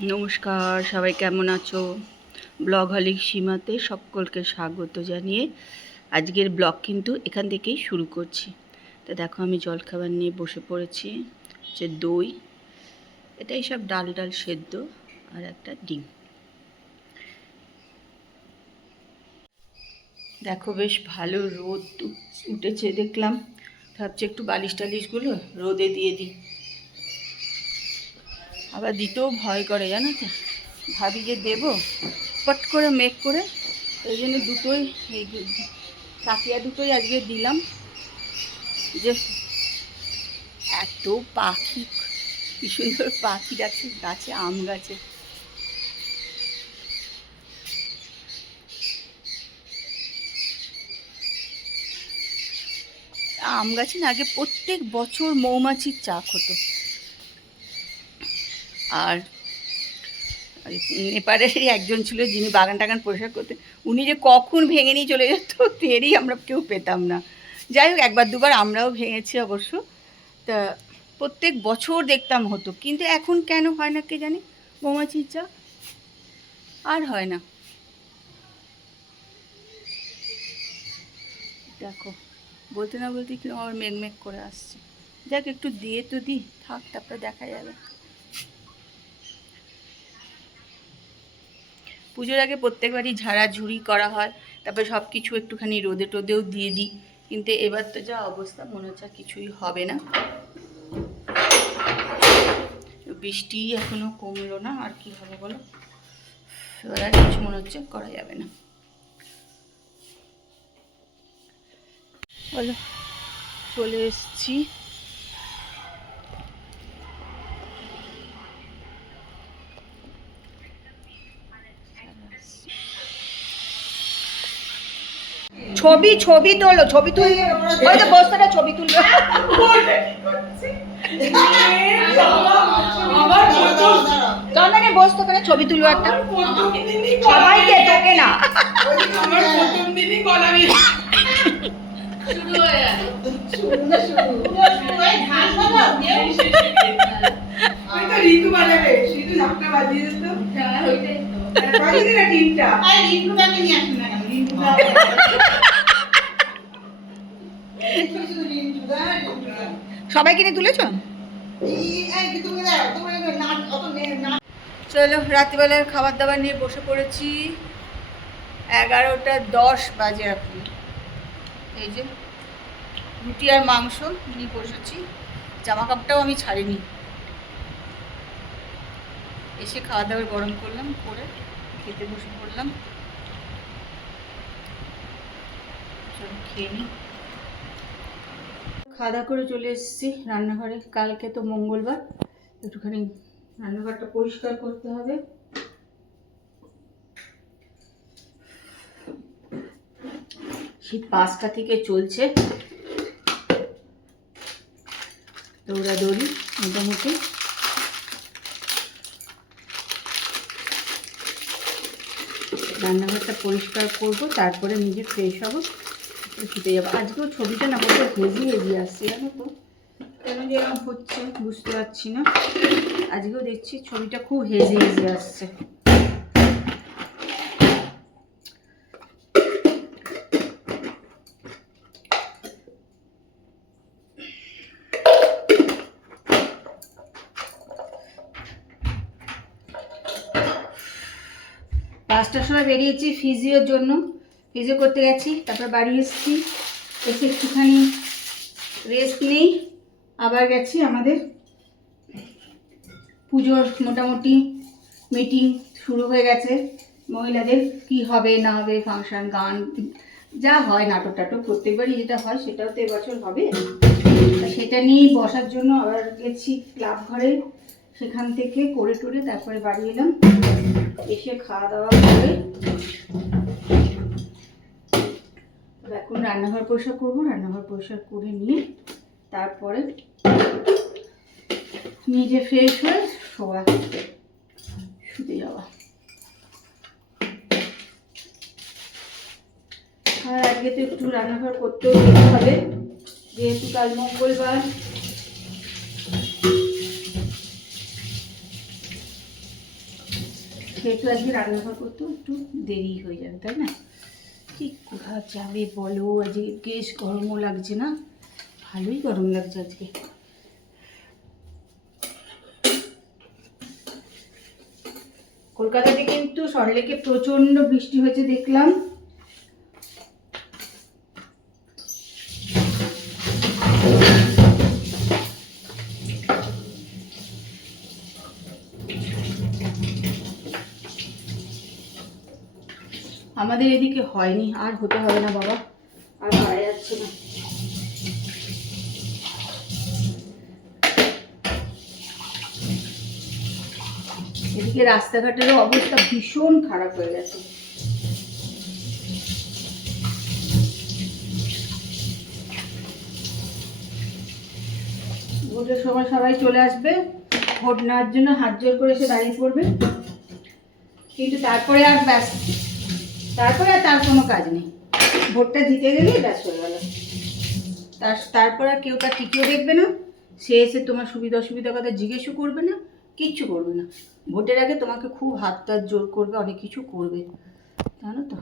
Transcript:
নমস্কার, সবাই কেমন আছো? ব্লগ হলিক সীমাতে সকলকে স্বাগত জানিয়ে আজকের ব্লগ কিন্তু এখান থেকেই শুরু করছি। তো দেখো আমি জলখাবার নিয়ে বসে পড়েছি, হচ্ছে দই, এটাই সব ডাল ডাল সেদ্ধ আর একটা ডিম। দেখো বেশ ভালো রোদ উঠেছে দেখলাম, ভাবছি একটু বালিশ টালিশগুলো রোদে দিয়ে দিই। আবার দিতেও ভয় করে জানো তো, ভাবি যে দেবো পট করে মেঘ করে, ওই জন্য দুটোই এই তাকিয়া দুটোই আজকে দিলাম। যে এত পাখি, কি সুন্দর পাখি গাছে গাছে আম গাছে। আম গাছে না আগে প্রত্যেক বছর মৌমাছির চাক হতো। আর নেপালেরই একজন ছিল যিনি বাগান টাগান পরিষ্কার করতেন, উনি যে কখন ভেঙে নিয়ে চলে যেত তেরই আমরা কেউ পেতাম না। যাই হোক, একবার দুবার আমরাও ভেঙেছি অবশ্য। তা প্রত্যেক বছর দেখতাম হতো, কিন্তু এখন কেন হয় না কে জানি, মৌমাছির চাক আর হয় না। দেখো বলতে না বলতে কি আমার মেঘমেঘ করে আসছে। যাক একটু দিয়ে তো দিই, থাক, তারপরে দেখা যাবে। পুজোর আগে প্রত্যেকবারই ঝাড়াঝুড়ি করা হয়, তারপরে সব কিছু একটুখানি রোদে টোদেও দিয়ে দিই, কিন্তু এবার তো যা অবস্থা মনে হচ্ছে কিছুই হবে না। বৃষ্টি এখনো কমলো না, আর কি হবে বলো, এবার আর কিছু মনে হচ্ছে করা যাবে না। বলো, চলে এসছি। ছবি ছবি তোলো, ছবি তুল, ওই তো বস্তাটা ছবি তুলবে। চন্দনে বস, তোকে ছবি তুলবো একটা, সবাইকে, তোকে না। ঋতু বানাবে, ঋতু ঝাপটা বাজিয়ে দিত। বাজিয়ে না টিমটা, ঋতুটাকে নিয়ে আসুন না কেন, ঋতুটা সবাই কিনে তুলেছো? চলো, রাত্রিবেলার খাবার দাবার নিয়ে বসে পড়েছি। 11:10 বাজে এখন। এই যে রুটি আর মাংস নিয়ে বসেছি, জামা কাপড়টাও আমি ছাড়িনি। এসে খাওয়া দাওয়া গরম করলাম, করে খেতে বসে পড়লাম। চলো খেয়ে নিই। খাওয়া দাওয়া করে চলে এসেছি রান্নাঘরে। কালকে তো মঙ্গলবার, একটুখানি রান্নাঘরটা পরিষ্কার করতে হবে। শীত 5টা থেকে চলছে দৌড়াদৌড়ি মোটামুটি। রান্নাঘরটা পরিষ্কার করব, তারপরে নিজে ফ্রেশ হবো, খেতে যাবো। আজকেও ছবিটা না বলতে হেজি হেজি আসছে, জানো তো কেন যে এরকম হচ্ছে বুঝতে পারছি না। আজকেও দেখছি ছবিটা খুব হেজি হেজি আসছে। পাঁচটার সময় বেরিয়েছি ফিজিওর জন্য, ফিজিও করতে গেছি, তারপর বাড়ি এসেছি, এসে একটুখানি রেস্ট নেই, আবার গেছি আমাদের পুজোর মোটামুটি মিটিং শুরু হয়ে গেছে। মহিলাদের কি হবে না হবে, ফাংশন, গান, যা হয় নাটক টাটক প্রত্যেকবারই যেটা হয় সেটাও তো এবছর হবে। সেটা নিয়েই বসার জন্য আবার গেছি ক্লাব ঘরে, সেখান থেকে করে টরে তারপরে বাড়ি এলাম। এসে খাওয়া দাওয়া করে এখন রান্নাঘর পরিষ্কার করবো। রান্নাঘর পরিষ্কার করে নিয়ে তারপরে নিজে ফ্রেশ হয়ে শোয়া, শুতে যাওয়া। আর আজকে তো একটু রান্নাঘর করতেও যেতে হবে, যেহেতু কাল মঙ্গলবার। সেহেতু আজকে রান্নাঘর করতেও একটু দেরি হয়ে যাবে, তাই না? কি করা যাবে বলো, আজকে বেশ গরমও লাগছে না, ভালোই গরম লাগছে আজকে। কলকাতাতে কিন্তু সল্টলেকে প্রচণ্ড বৃষ্টি হয়েছে দেখলাম। আমাদের এদিকে হয়নি, আর হতে হবে না বাবা, আর পারা যাচ্ছে না। এদিকে রাস্তাঘাটেরও অবস্থা ভীষণ খারাপ হয়ে গেছে। ভোটের সময় সবাই চলে আসবে, ভোট নেওয়ার জন্য হাত জোর করে এসে দাঁড়িয়ে পড়বে, কিন্তু তারপরে আর ব্যাস, তারপরে আর তার কোনো কাজ নেই। ভোটটা জিতে গেলেই ব্যাস হয়ে গেল। তারপর আর কেউ তার টিকিও দেখবে না, সে এসে তোমার সুবিধা অসুবিধার কথা জিজ্ঞেসও করবে না, কিচ্ছু করবে না। ভোটের আগে তোমাকে খুব হাত জোর করবে, অনেক কিছু করবে, জানো তো।